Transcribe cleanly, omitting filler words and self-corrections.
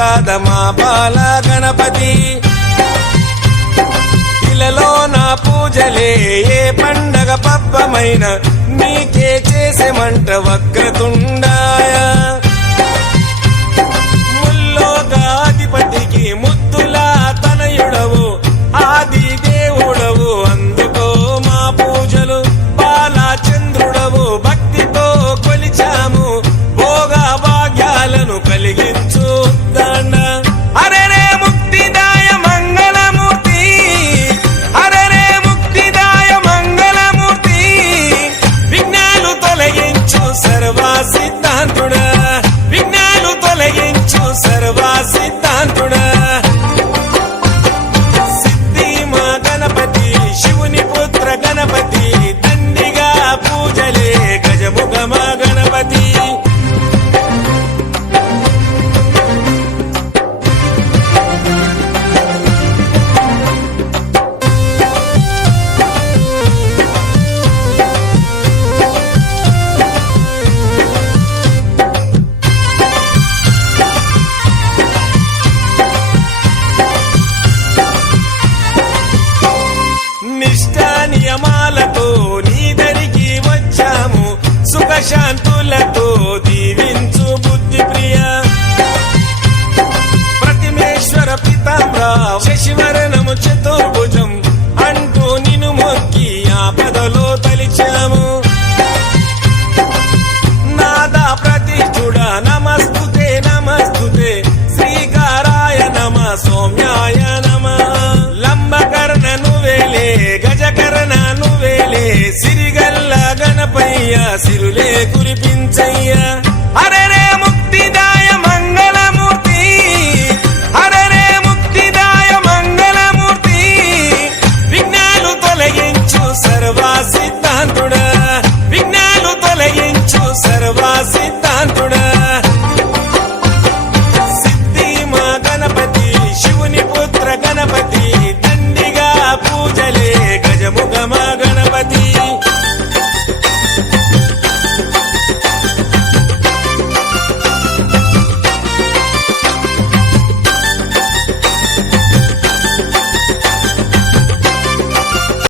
కాద మా బాల గణపతి ఇలలో నా పూజలే ఏ పండగ పబ్బమైన నీకే చేసేమంట వక్రతుండాయ ముల్లోకాధిపతికి ముద్దులా తనయుడవు ఆది దేవుడవు అందుకో మా పూజలు బాలచంద్రుడవు భక్తితో కొలిచాము భోగ భాగ్యాలను కలిగించు దండ అరే ముక్తిదాయ మంగళమూర్తి అరే ముక్తిదాయ మంగళమూర్తి విఘ్నాలు తొలగించు సర్వ సిద్ధాంతుడా విఘ్నాలు తొలగించు సర్వ సిద్ధాంతుడా సిద్ధి మా గణపతి శివుని పుత్ర గణపతి దండిగా పూజలే గజముఖ మా గణపతి నిష్ఠా నియమాలతో నీ దరికి వచ్చాము సుఖశాంతులతో దీవించు బుద్ధి ప్రియ ప్రతిమేశ్వర పితాంబర శశివరణము చతుర్భుజం అంటూ నిన్ను మొక్కి ఆపదలో తలిచాము నాదా ప్రతిష్ఠుడ నమస్తుతే నమస్తుతే శ్రీకారాయ నమ సౌమ్యాయ నమ లంబకర్ణ నువ్వేలే గజకర్ణ నువ్వేలే సిరిగల్ల గణపయ్య సిరులే